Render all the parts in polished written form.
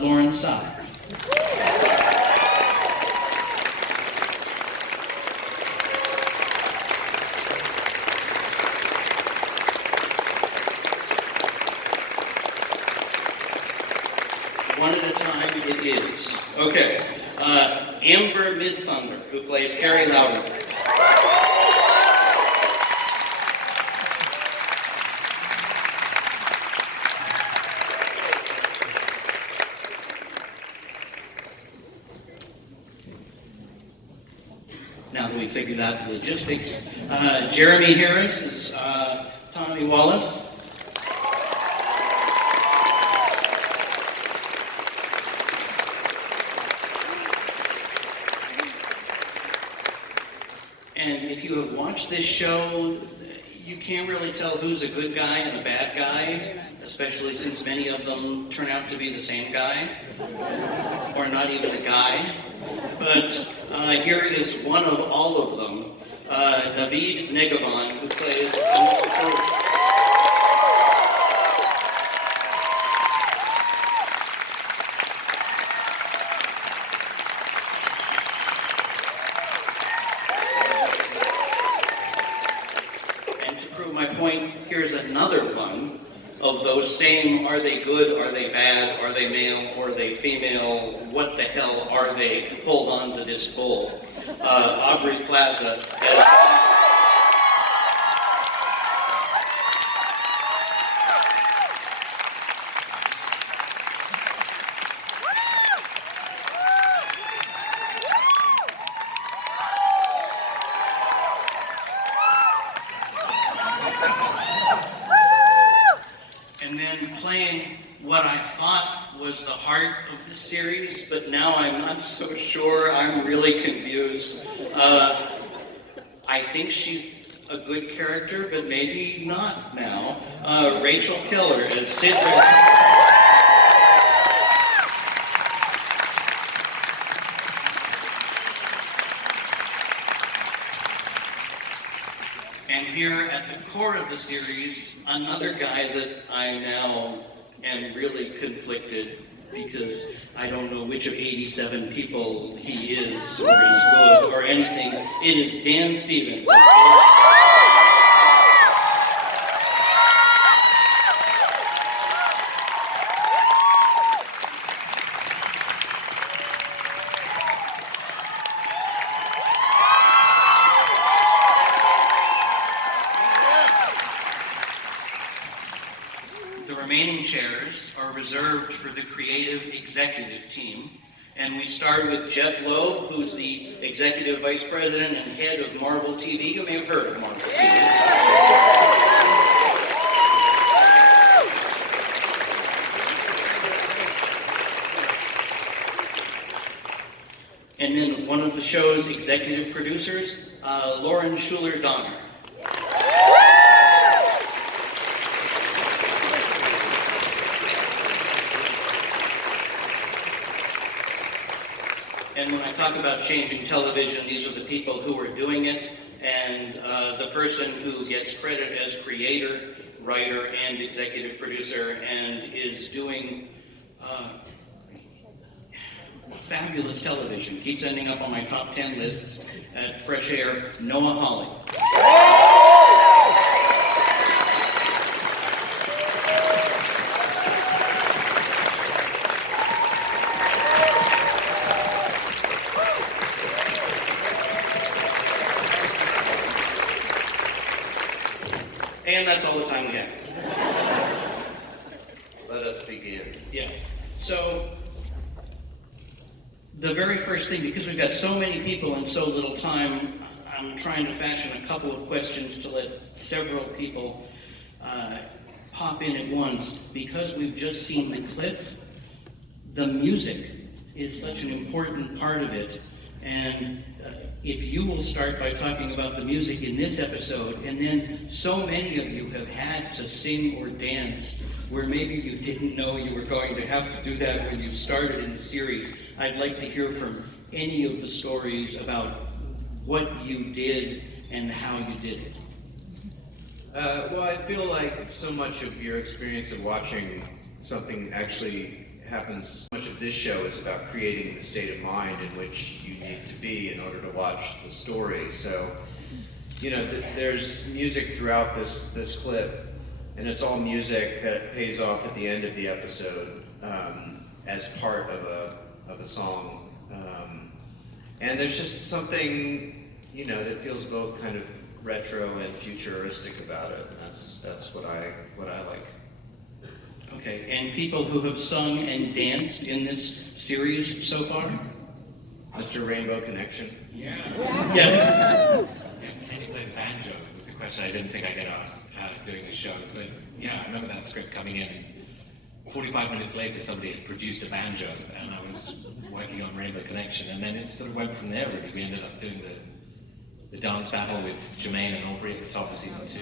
Lauren Side. One at a time it is. Okay. Amber Midthunder, who plays Carrie Loudon. Now that we figured out the logistics, Jeremy Harris is Tommy Wallace. And if you have watched this show, you can't really tell who's a good guy and a bad guy, especially since many of them turn out to be the same guy, or not even a guy. But here is one of all of them, Naveed Negavon, who plays my point, here's another one of those same, are they good, are they bad, are they male, or are they female, what the hell are they, hold on to this bull. Aubrey Plaza as... And then playing what I thought was the heart of the series, but now I'm not so sure. I'm really confused. I think she's a good character, but maybe not now. Rachel Keller as Sid. And here at the core of the series, another guy that I now am really conflicted because I don't know which of 87 people he is or is good or anything. It is Dan Stevens. The remaining chairs are reserved for the creative executive team. And we start with Jeff Lowe, who's the executive vice president and head of Marvel TV. You may have heard of Marvel TV. And then one of the show's executive producers, Lauren Schuler-Donner. And when I talk about changing television, these are the people who are doing it, and the person who gets credit as creator, writer, and executive producer, and is doing fabulous television. Keeps ending up on my top 10 lists at Fresh Air, Noah Hawley. And that's all the time we have. Let us begin. Yes. So, the very first thing, because we've got so many people and so little time, I'm trying to fashion a couple of questions to let several people pop in at once. Because we've just seen the clip, the music is such an important part of it. And if you will start by talking about the music in this episode, and then so many of you have had to sing or dance where maybe you didn't know you were going to have to do that when you started in the series. I'd like to hear from any of the stories about what you did and how you did it. Well, I feel like so much of your experience of watching something actually happens, much of this show is about creating the state of mind in which you need to be in order to watch the story. So, you know, there's music throughout this clip, and it's all music that pays off at the end of the episode as part of a song. And there's just something, you know, that feels both kind of retro and futuristic about it. That's what I like. Okay, and people who have sung and danced in this series so far? Mr. Rainbow Connection? Yeah. Yeah. Can you play the banjo? It was a question I didn't think I'd get asked doing the show. But yeah, I remember that script coming in. 45 minutes later, somebody had produced a banjo, and I was working on Rainbow Connection, and then it sort of went from there, really. We ended up doing the dance battle with Jermaine and Aubrey at the top of season 2.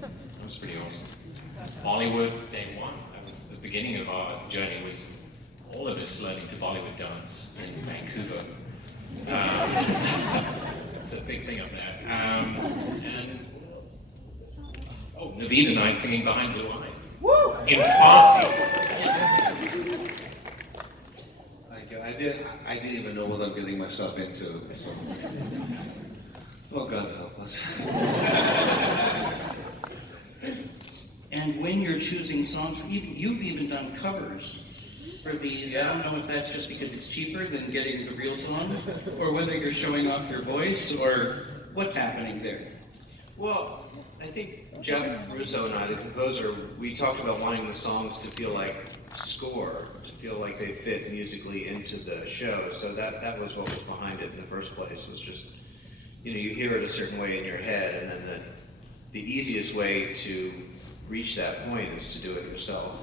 That was pretty awesome. Bollywood, day one. That was the beginning of our journey, was all of us learning to Bollywood dance in Vancouver. It's a big thing up there. And Naveen and I singing Behind Blue Eyes. Woo! In Farsi. I didn't even know what I'm getting myself into. So. Well, God help us. And when you're choosing songs, you've even done covers for these. Yeah. I don't know if that's just because it's cheaper than getting the real songs, or whether you're showing off your voice, or what's happening there. Well, I think Jeff Russo and I, the composer, we talked about wanting the songs to feel like score, to feel like they fit musically into the show. So that was what was behind it in the first place, was just, you know, you hear it a certain way in your head, and then the easiest way to reach that point is to do it yourself.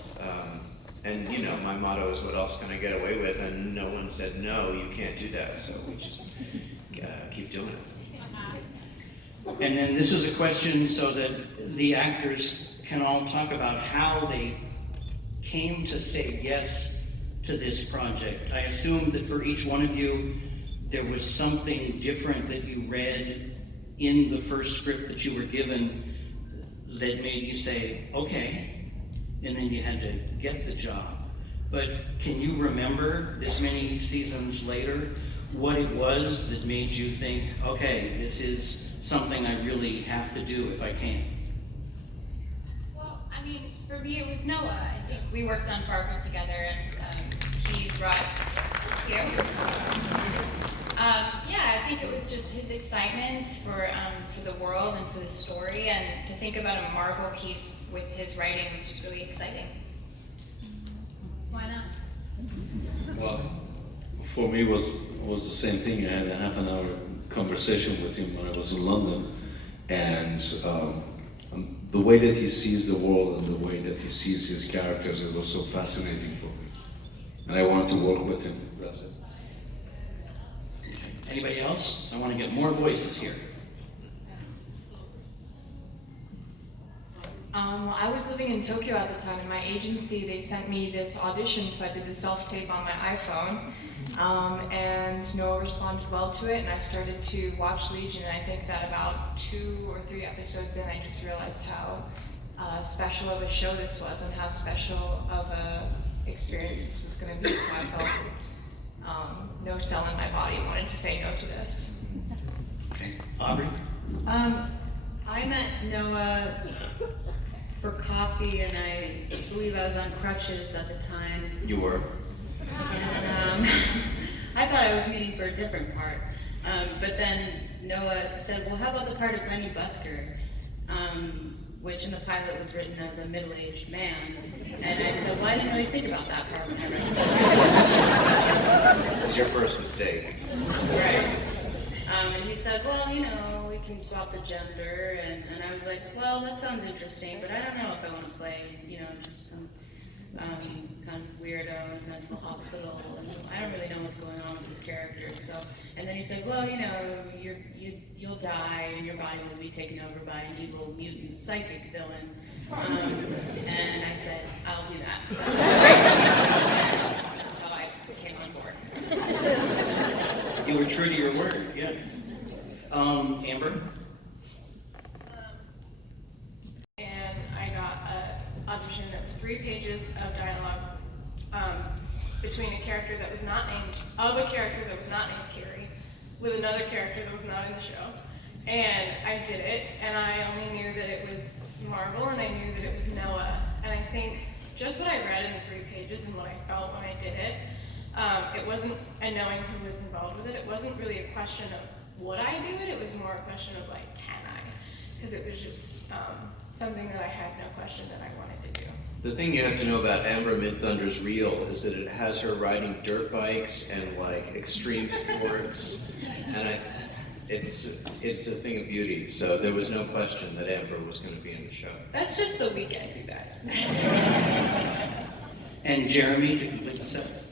And you know, my motto is, what else can I get away with? And no one said, no, you can't do that. So we just keep doing it. And then this is a question so that the actors can all talk about how they came to say yes to this project. I assume that for each one of you, there was something different that you read in the first script that you were given that made you say, okay, and then you had to get the job. But can you remember, this many seasons later, what it was that made you think, okay, this is something I really have to do if I can? Well, I mean, for me it was Noah. I think we worked on Fargo together, and he brought you. Yeah, I think it was just his excitement for the world and for the story, and to think about a Marvel piece with his writing was just really exciting. Why not? Well, for me, it was the same thing. I had a half-an-hour conversation with him when I was in London, and the way that he sees the world and the way that he sees his characters, it was so fascinating for me. And I wanted to work with him. That's it. Anybody else? I want to get more voices here. I was living in Tokyo at the time, and my agency, they sent me this audition, so I did the self-tape on my iPhone, and Noah responded well to it, and I started to watch Legion, and I think that about 2 or 3 episodes in, I just realized how special of a show this was, and how special of a experience this was going to be, so I felt no cell in my body wanted to say no to this. Okay. Aubrey? I met Noah for coffee, and I believe I was on crutches at the time. You were? And I thought I was meeting for a different part. But then Noah said, well, how about the part of Lenny Busker? Which in the pilot was written as a middle-aged man. And I said, well, I didn't really think about that part when I wrote the script. It was your first mistake. That's right. And he said, well, you know, we can swap the gender, and I was like, well, that sounds interesting, but I don't know if I want to play, you know, just some kind of weirdo in a mental hospital, and I don't really know what's going on with this character. So, and then he said, well, you know, you'll die, and your body will be taken over by an evil mutant psychic villain. And I said, I'll do that. That sounds great. And that's how I came on board. You were true to your word, yeah. Amber? And I got an audition that was 3 pages of dialogue between a character that was not named, of a character that was not named Carrie, with another character that was not in the show. And I did it, and I only knew that it was Marvel, and I knew that it was Noah. And I think just what I read in the 3 pages and what I felt when I did it, it wasn't, and knowing who was involved with it, it wasn't really a question of would I do it, it was more a question of like, can I? Because it was just something that I had no question that I wanted to do. The thing you have to know about Amber Midthunder's reel is that it has her riding dirt bikes and like extreme sports, and it's a thing of beauty. So there was no question that Amber was going to be in the show. That's just the weekend, you guys. And Jeremy, to complete the set.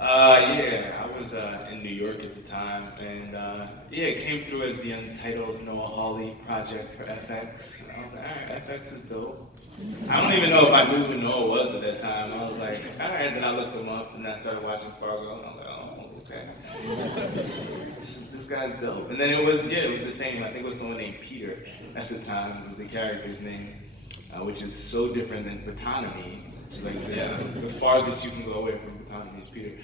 Yeah, I was in New York at the time, and yeah, it came through as the untitled Noah Hawley project for FX. I was like, all right, FX is dope. I don't even know if I knew who Noah was at that time. I was like, all right, then I looked him up, and I started watching Fargo, and I was like, oh, okay. This guy's dope. And then it was the same. I think it was someone named Peter at the time, was the character's name, which is so different than Patanomy. Like the farthest you can go away from Patanomy is Peter.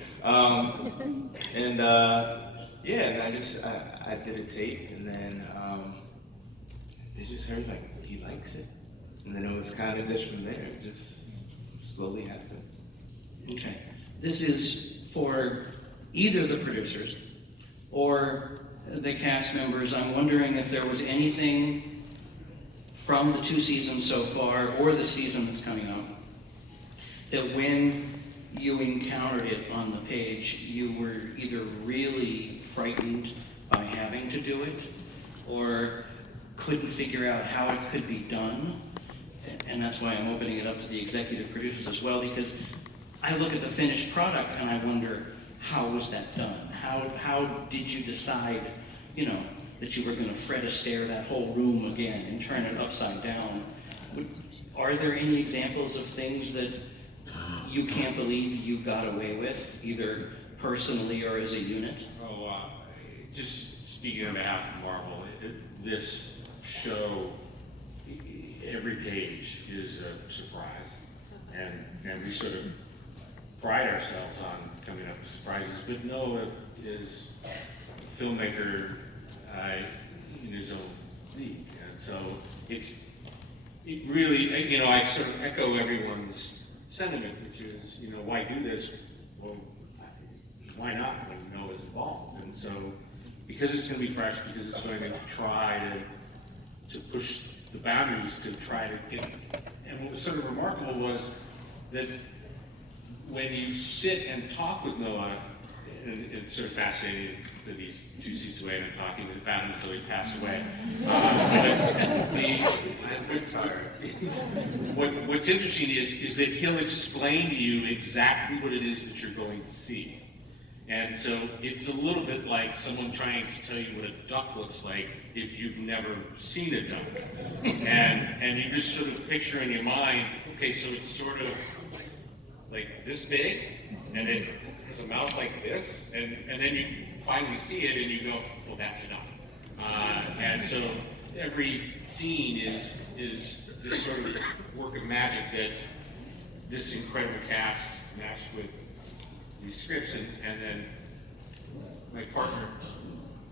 And I did a tape, and then they just heard like he likes it, and then it was kind of just from there, it just slowly happened. Okay. This is for either the producers or the cast members. I'm wondering if there was anything from the 2 seasons so far, or the season that's coming up, that when you encountered it on the page, you were either really frightened by having to do it, or couldn't figure out how it could be done. And that's why I'm opening it up to the executive producers as well, because I look at the finished product and I wonder, how was that done? How did you decide, that you were going to Fred Astaire that whole room again and turn it upside down? Are there any examples of things that you can't believe you got away with, either personally or as a unit? Just speaking on behalf of Marvel, this show, every page is a surprise, and we sort of pride ourselves on coming up with surprises. But Noah is a filmmaker in his own league, and so it really, I sort of echo everyone's sentiment, which is, why do this? Well, why not when Noah's involved? And so, because it's going to be fresh, because it's going to try to push the boundaries to try to get. And what was sort of remarkable was that when you sit and talk with Noah, and it's sort of fascinating that he's 2 seats away and I'm talking about him until he passed away. What's interesting is that he'll explain to you exactly what it is that you're going to see. And so it's a little bit like someone trying to tell you what a duck looks like if you've never seen a duck. And you just sort of picture in your mind, okay, so it's sort of like this big, and it has a mouth like this, and then you finally see it and you go, well, that's a duck. And so every scene is this sort of work of magic that this incredible cast matched with these scripts, and then my partner,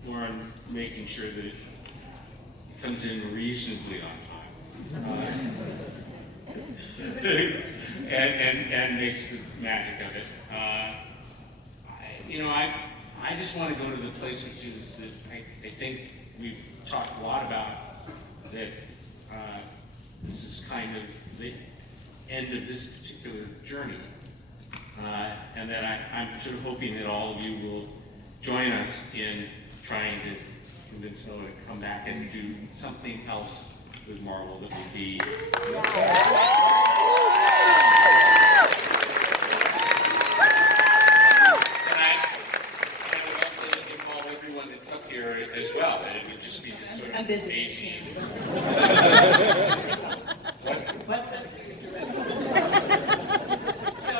Lauren, making sure that it comes in reasonably on time. And makes the magic of it. I just want to go to the place which is that I think we've talked a lot about, that this is kind of the end of this particular journey. And that I'm sort of hoping that all of you will join us in trying to convince Noah to come back and do something else with Marvel that would be. And I would also involve everyone that's up here as well, that it would just be this sort of amazing. So,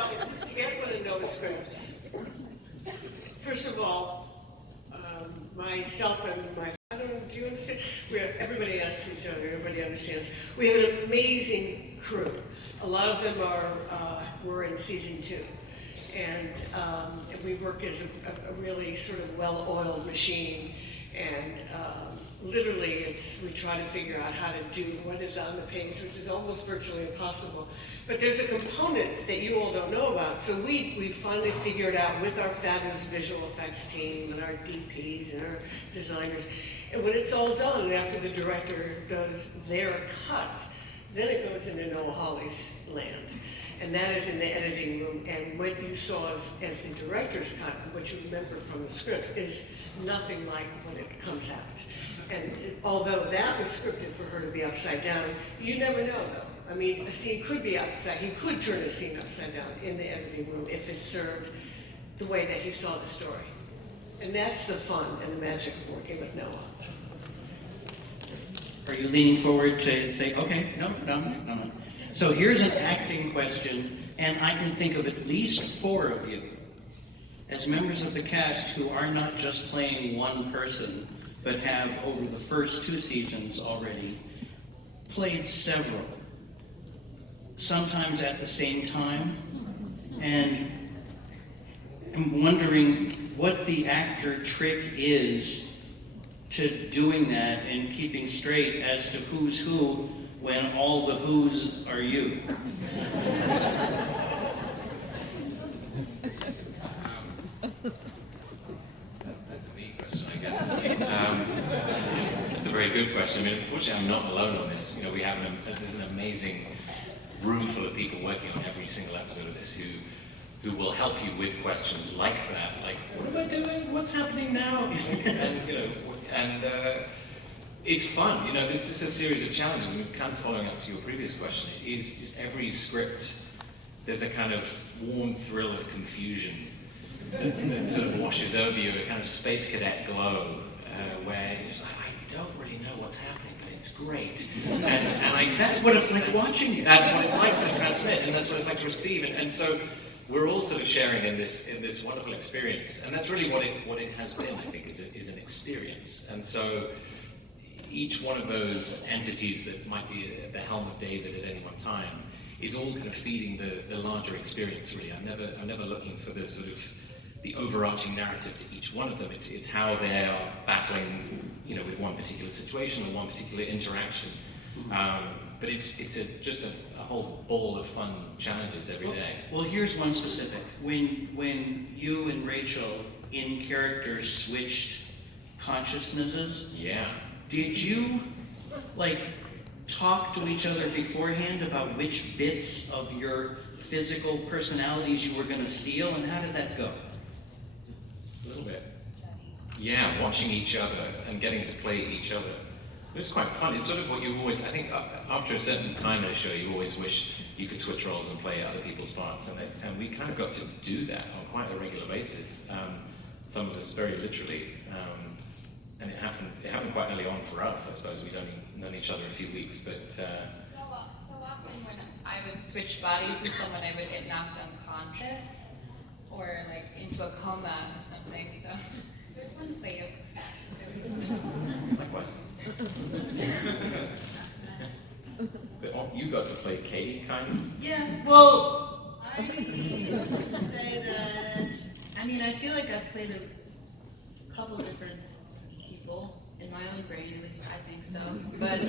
to get one of Noah's scripts, first of all, myself and my, I don't know, do you understand? Everybody asks each other, everybody understands. We have an amazing crew. A lot of them were in season 2. And we work as a really sort of well-oiled machine. And literally, we try to figure out how to do what is on the page, which is almost virtually impossible. But there's a component that you all don't know about. So we finally figured out with our fabulous visual effects team and our DPs and our designers. And when it's all done, after the director does their cut, then it goes into Noah Hawley's land. And that is in the editing room. And what you saw as the director's cut, what you remember from the script, is nothing like when it comes out. And although that was scripted for her to be upside down, you never know though. I mean, a scene could be upside, he could turn a scene upside down in the editing room if it served the way that he saw the story. And that's the fun and the magic of working with Noah. Are you leaning forward to say, okay, no. So here's an acting question, and I can think of at least 4 of you as members of the cast who are not just playing one person, but have, over the first 2 seasons already, played several, sometimes at the same time, and I'm wondering what the actor trick is to doing that and keeping straight as to who's who when all the who's are you. That's a neat question, I guess. It's a very good question. I mean, unfortunately, I'm not alone on this. You know, there's an amazing room full of people working on every single episode of this who will help you with questions like that, like, what am I doing? What's happening now? And it's fun. You know, it's just a series of challenges. And kind of following up to your previous question, is every script, there's a kind of warm thrill of confusion that sort of washes over you, a kind of space cadet glow, where you're just like, I don't really know what's happening, but it's great. And That's what it's like watching it. That's what it's like to transmit, and that's what it's like to receive. And so we're all sort of sharing in this wonderful experience, and that's really what it has been. I think is an experience. And so each one of those entities that might be at the helm of David at any one time is all kind of feeding the larger experience. Really, I'm never looking for the sort of the overarching narrative to each one of them. It's how they are battling, you know, with one particular situation or one particular interaction. But it's just a whole ball of fun challenges every day. Well, here's one specific. When you and Rachel in character switched consciousnesses, Yeah. did you talk to each other beforehand about which bits of your physical personalities you were going to steal, and how did that go? A little bit. Yeah, watching each other and getting to play each other. It was quite fun. It's sort of what you always, I think, after a certain time in a show, you always wish you could switch roles and play other people's parts. And we kind of got to do that on quite a regular basis. Some of us very literally. And it happened quite early on for us, I suppose. We'd only known each other a few weeks, but... So often when I would switch bodies with someone, I would get knocked unconscious or into a coma or something. So there's one play Likewise. But you got to play Katie, kind of? Yeah, well, I would say that, I feel like I've played a couple different people in my own brain, at least I think so. But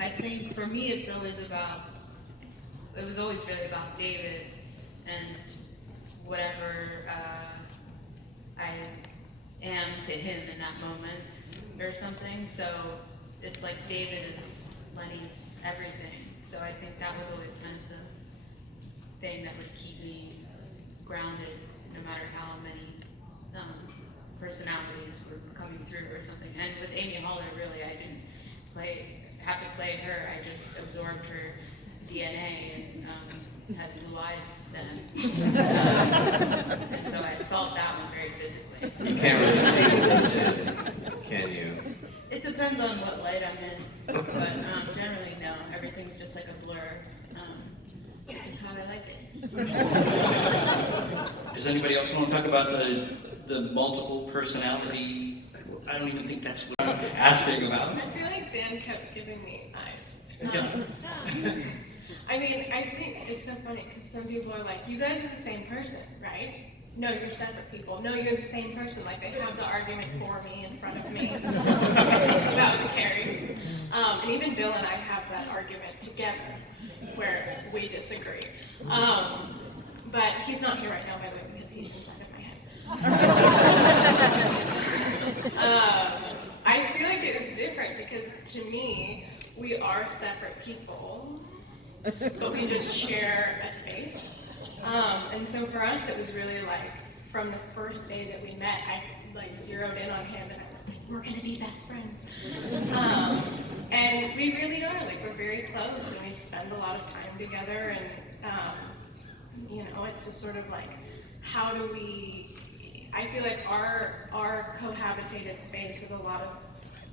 I think for me it was always really about David and whatever I am to him in that moment or something. So it's like David is Lenny's everything. So I think that was always kind of the thing that would keep me grounded no matter how many personalities were coming through or something. And with Amy Haller, really, I didn't have to play her. I just absorbed her DNA and had blue eyes then. And so I felt that one very physically. You can't really see what goes in, can you? It depends on what light I'm in, but generally no, everything's just like a blur, which is how I like it. Does anybody else want to talk about the multiple personality? I don't even think that's what I'm asking about. I feel like Dan kept giving me eyes. Yeah. I mean, I think it's so funny because some people are like, you guys are the same person, right? No, you're separate people. No, you're the same person. Like, they have the argument for me in front of me about the Carries. And even Bill and I have that argument together where we disagree. But he's not here right now, by the way, because he's inside of my head. I feel like it was different because to me, we are separate people, but we just share a space. And so for us, it was really like, from the first day that we met, I like zeroed in on him and I was like, we're gonna be best friends. And we really are, like, we're very close and we spend a lot of time together and, you know, it's just sort of like, how do we, I feel like our cohabitated space is a lot of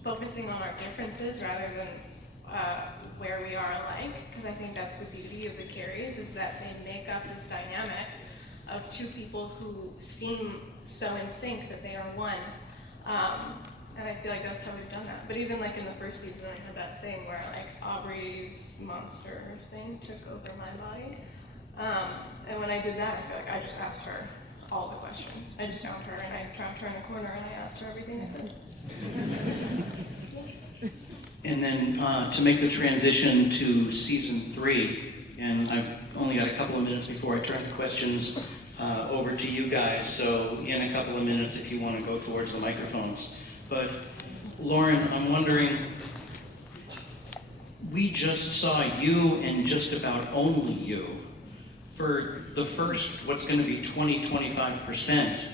focusing on our differences rather than where we are alike, because I think that's the beauty of the Carries, is that they make up this dynamic of two people who seem so in sync that they are one. And I feel like that's how we've done that. But even like in the first season, I had that thing where like Aubrey's monster thing took over my body. And when I did that, I feel like I just asked her all the questions. I just found her and I trapped her in a corner and I asked her everything I could. And then to make the transition to season 3, and I've only got a couple of minutes before I turn the questions over to you guys, so in a couple of minutes if you want to go towards the microphones. But Lauren, I'm wondering, we just saw you and just about only you for the first, what's going to be 20-25%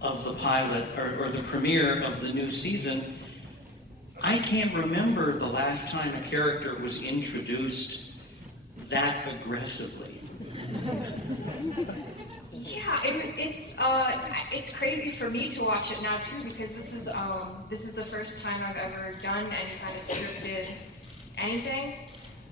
of the pilot, or the premiere of the new season. I can't remember the last time a character was introduced that aggressively. Yeah, it's crazy for me to watch it now too, because this is the first time I've ever done any kind of scripted anything.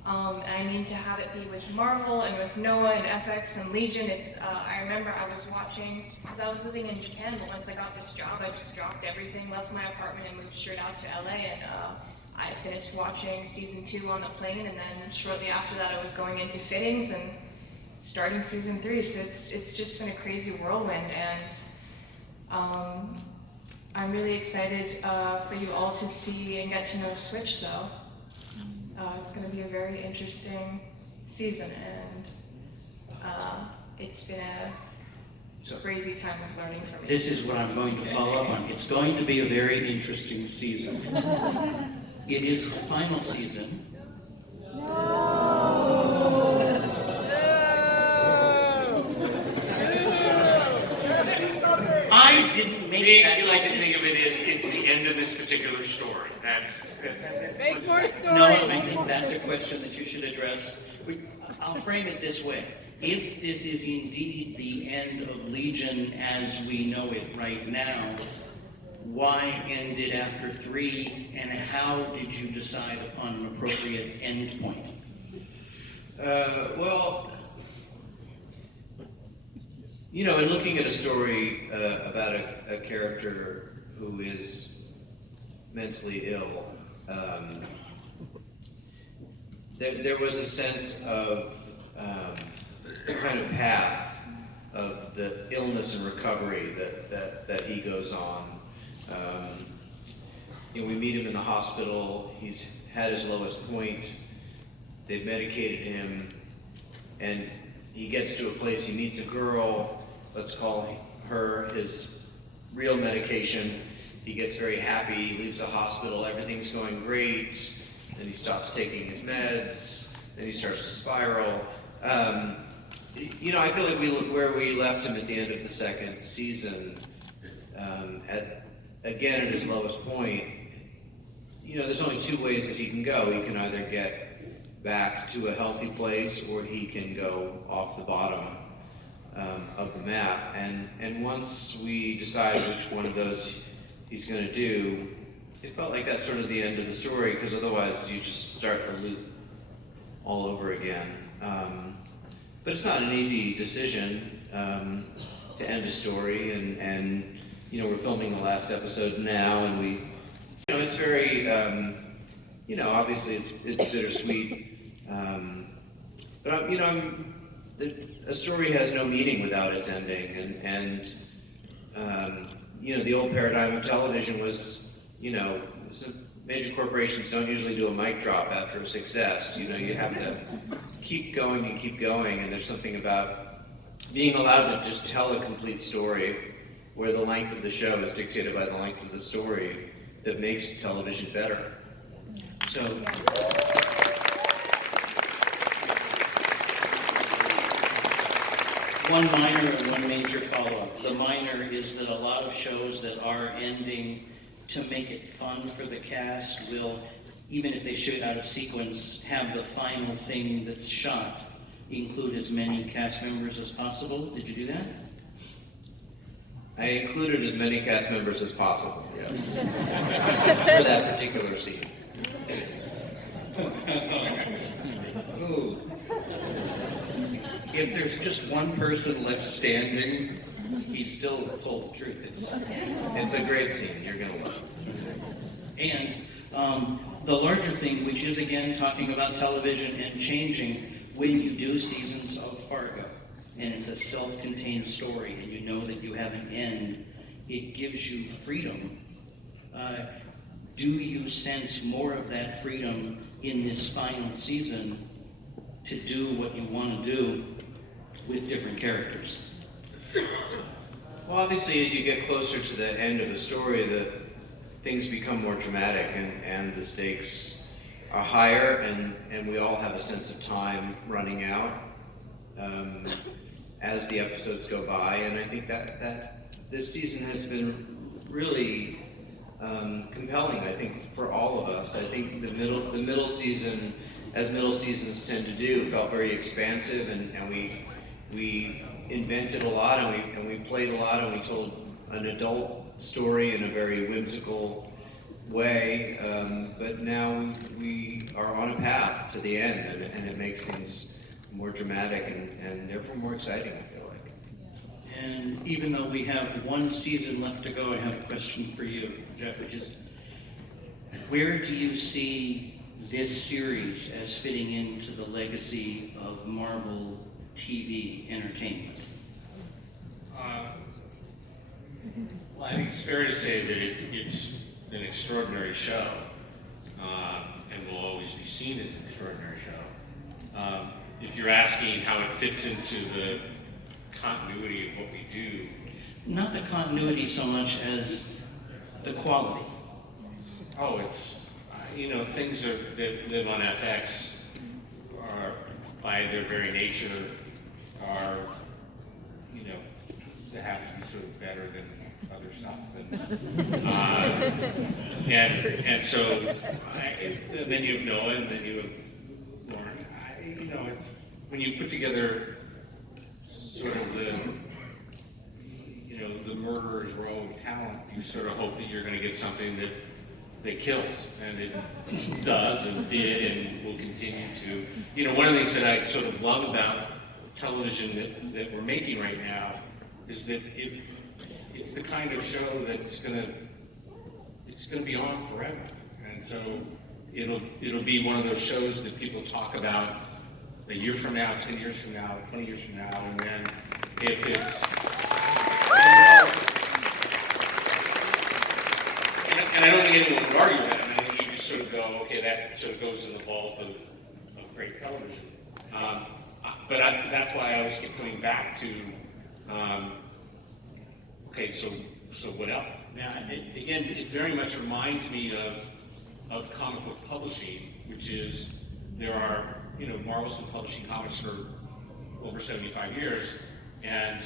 And I mean, to have it be with Marvel and with Noah and FX and Legion, it's, I remember I was watching, because I was living in Japan, but once I got this job, I just dropped everything, left my apartment and moved straight out to LA, and I finished watching season 2 on the plane, and then shortly after that I was going into fittings and starting season 3, so it's just been a crazy whirlwind, and I'm really excited for you all to see and get to know Switch, though. It's going to be a very interesting season, and it's been a crazy time of learning for me. This is what I'm going to follow up on. It's going to be a very interesting season. It is the final season. I didn't make that. You like to think of it as it's the end of this particular story. Make more stories. No, I think that's a question that you should address. I'll frame it this way. If this is indeed the end of Legion as we know it right now, why end it after 3, and how did you decide upon an appropriate end point? Well, you know, in looking at a story about a character who is mentally ill, there was a sense of kind of path of the illness and recovery that he goes on. You know, we meet him in the hospital. He's had his lowest point. They've medicated him, and he gets to a place. He meets a girl. Let's call her his real medication. He gets very happy. He leaves the hospital. Everything's going great. Then he stops taking his meds. Then he starts to spiral. You know, I feel like where we left him at the end of the second season, again at his lowest point, you know, there's only 2 ways that he can go. He can either get back to a healthy place, or he can go off the bottom of the map. And once we decide which one of those he's going to do, it felt like that's sort of the end of the story, because otherwise you just start the loop all over again. But it's not an easy decision to end a story, and you know, we're filming the last episode now, and you know, it's very, you know, obviously it's bittersweet. But a story has no meaning without its ending, and the old paradigm of television was, some major corporations don't usually do a mic drop after a success. You have to keep going and keep going, and there's something about being allowed to just tell a complete story where the length of the show is dictated by the length of the story that makes television better. So, one minor and one major follow-up. The minor is that a lot of shows that are ending to make it fun for the cast will, even if they shoot out of sequence, have the final thing that's shot include as many cast members as possible. Did you do that? I included as many cast members as possible, yes, for that particular scene. Ooh. If there's just one person left standing, he still told the truth. It's a great scene. You're gonna love it. And the larger thing, which is again talking about television and changing, when you do seasons of Fargo, and it's a self-contained story, and you know that you have an end, it gives you freedom. Do you sense more of that freedom in this final season to do what you want to do with different characters? Well, obviously, as you get closer to the end of a story, things become more dramatic, and the stakes are higher, and we all have a sense of time running out as the episodes go by. And I think that this season has been really compelling, I think, for all of us. I think the middle season, as middle seasons tend to do, felt very expansive, and we invented a lot, and we played a lot, and we told an adult story in a very whimsical way. But now we are on a path to the end, and it makes things more dramatic and therefore more exciting, I feel like. And even though we have one season left to go, I have a question for you, Jeff, which is, where do you see this series as fitting into the legacy of Marvel TV entertainment? Well, I think it's fair to say that it's an extraordinary show, and will always be seen as an extraordinary show. If you're asking how it fits into the continuity of what we do, Not the continuity so much as the quality. oh, it's, things that live on FX are, by their very nature, are, they have to be sort of better than other stuff. And so, then you have Noah, and then you have Lauren. It's, when you put together sort of the murderer's row of talent, you sort of hope that you're going to get something that kills, and it does, and did, and will continue to. One of the things that I sort of love about television that we're making right now is that it's the kind of show that's gonna be on forever, and so it'll be one of those shows that people talk about a year from now, 10 years from now, 20 years from now, and then if it's and I don't think anyone would argue that. I mean, you just sort of go, okay, that sort of goes in the vault of great television. But that's why I always keep coming back to, okay, so what else? Now, again, it very much reminds me of comic book publishing, which is there are, Marvel's been publishing comics for over 75 years, and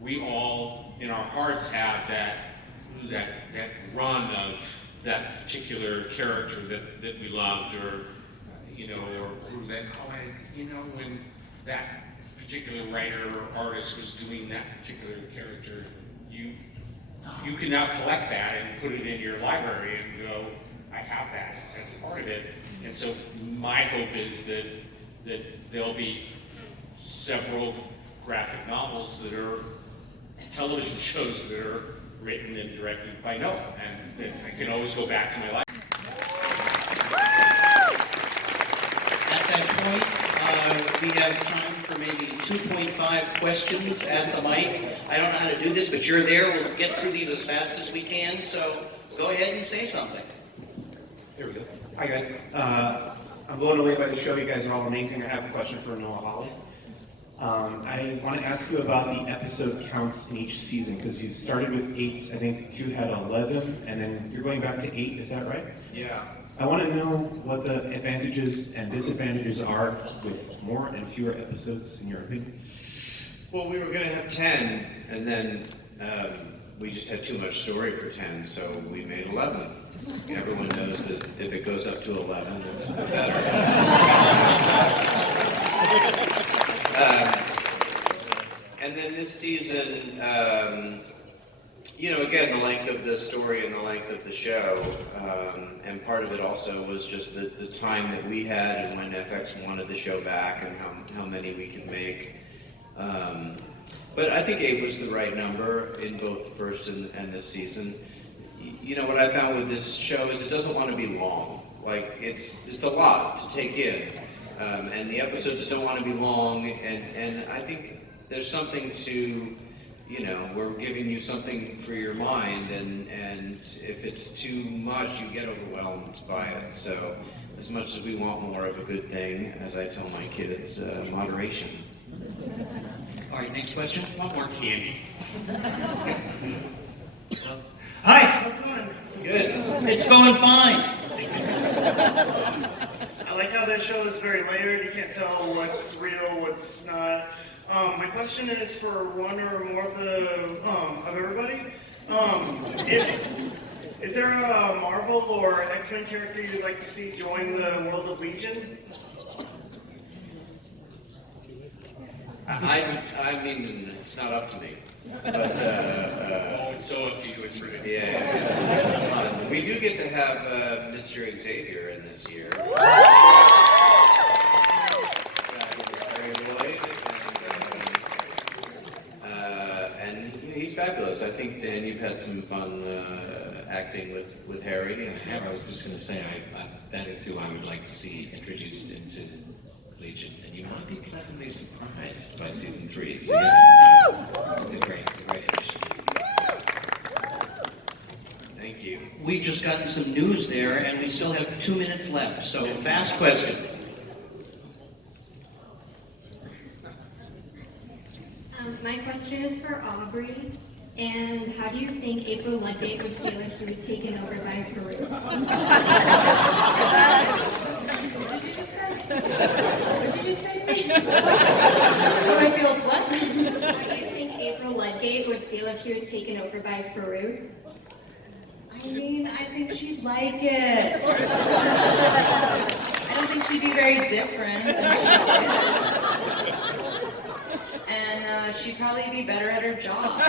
we all, in our hearts, have that run of that particular character that we loved, or that, when that particular writer or artist was doing that particular character, you can now collect that and put it in your library and go, I have that as a part of it. And so my hope is that there'll be several graphic novels that are television shows that are written and directed by Noah, and that I can always go back to my life. At that point, we have time for maybe 2.5 questions at the mic. I don't know how to do this, but you're there. We'll get through these as fast as we can, so go ahead and say something. Here we go. Hi guys. I'm blown away by the show. You guys are all amazing. I have a question for Noah Hawley. I want to ask you about the episode counts in each season, because you started with 8, I think 2 had 11, and then you're going back to 8, is that right? Yeah. I want to know what the advantages and disadvantages are with more and fewer episodes, in your opinion. Well, we were going to have 10, and then we just had too much story for 10, so we made 11. Everyone knows that if it goes up to 11, it's better. And then this season, again, the length of the story and the length of the show, and part of it also was just the time that we had and when FX wanted the show back and how many we can make. But I think 8 was the right number in both the first and this season. What I found with this show is it doesn't want to be long. Like, it's a lot to take in. And the episodes don't want to be long, and I think there's something to, we're giving you something for your mind, and if it's too much, you get overwhelmed by it. So, as much as we want more of a good thing, as I tell my kids, moderation. All right, next question. I want more candy. Hi, how's it going? Good. It's going fine. I like how this show is very layered. You can't tell what's real, what's not. My question is for one or more of everybody. Is there a Marvel or an X-Men character you'd like to see join the world of Legion? I mean, it's not up to me. But, It's so up to you, it's ridiculous. yeah, it's fun. We do get to have Mr. Xavier in this year. And he's fabulous. I think, Dan, you've had some fun acting with Harry. I was just going to say, that is who I would like to see introduced into Legion, and you might be pleasantly surprised by season 3. So yeah, it's a great addition. Thank you. We've just gotten some news there, and we still have 2 minutes left, so fast question. My question is for Aubrey, and how do you think April Ludwig would feel if he was taken over by Farouk? What did you say to me? How do I feel what? How do you think April Ludgate would feel if she was taken over by Farouk? I mean, I think she'd like it. I don't think she'd be very different than she is. And she'd probably be better at her job.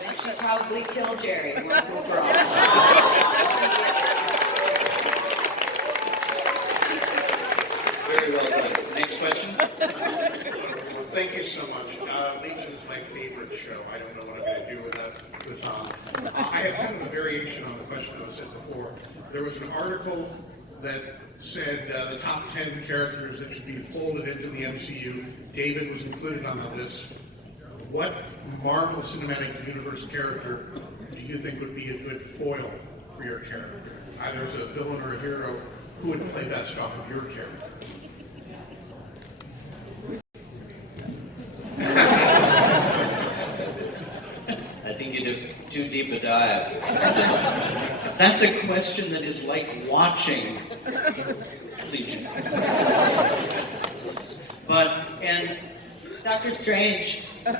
Then she'd probably kill Jerry once and for all. Very well done. Next question. Thank you so much. Legion is my favorite show. I don't know what I'm going to do without this on. I have kind of a variation on the question that was said before. There was an article that said the top 10 characters that should be folded into the MCU. David was included on that list. What Marvel Cinematic Universe character do you think would be a good foil for your character? Either as a villain or a hero, who would play best off of your character? I think you took too deep a dive. That's a question that is like watching Legion. And Doctor Strange. I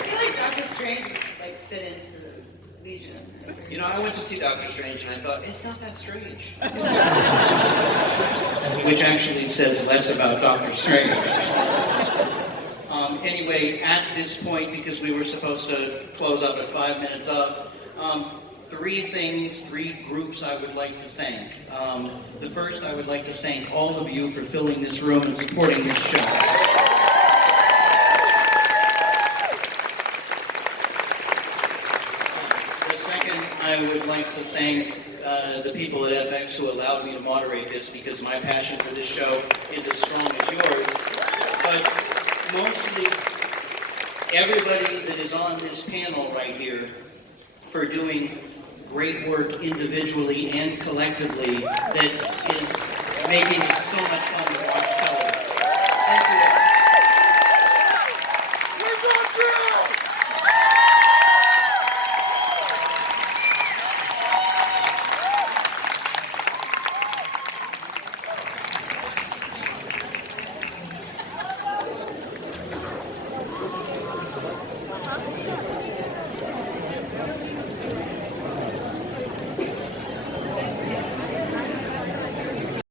feel like Doctor Strange would like fit into Legion. I went to see Doctor Strange and I thought, it's not that strange. which actually says less about Doctor Strange. Anyway, at this point, because we were supposed to close up at 5 minutes up, 3 groups I would like to thank. The first, I would like to thank all of you for filling this room and supporting this show. The second, I would like to thank the people at FX who allowed me to moderate this, because my passion for this show is as strong as yours. But mostly everybody that is on this panel right here for doing great work individually and collectively that is making it so much fun to watch television. Thank you.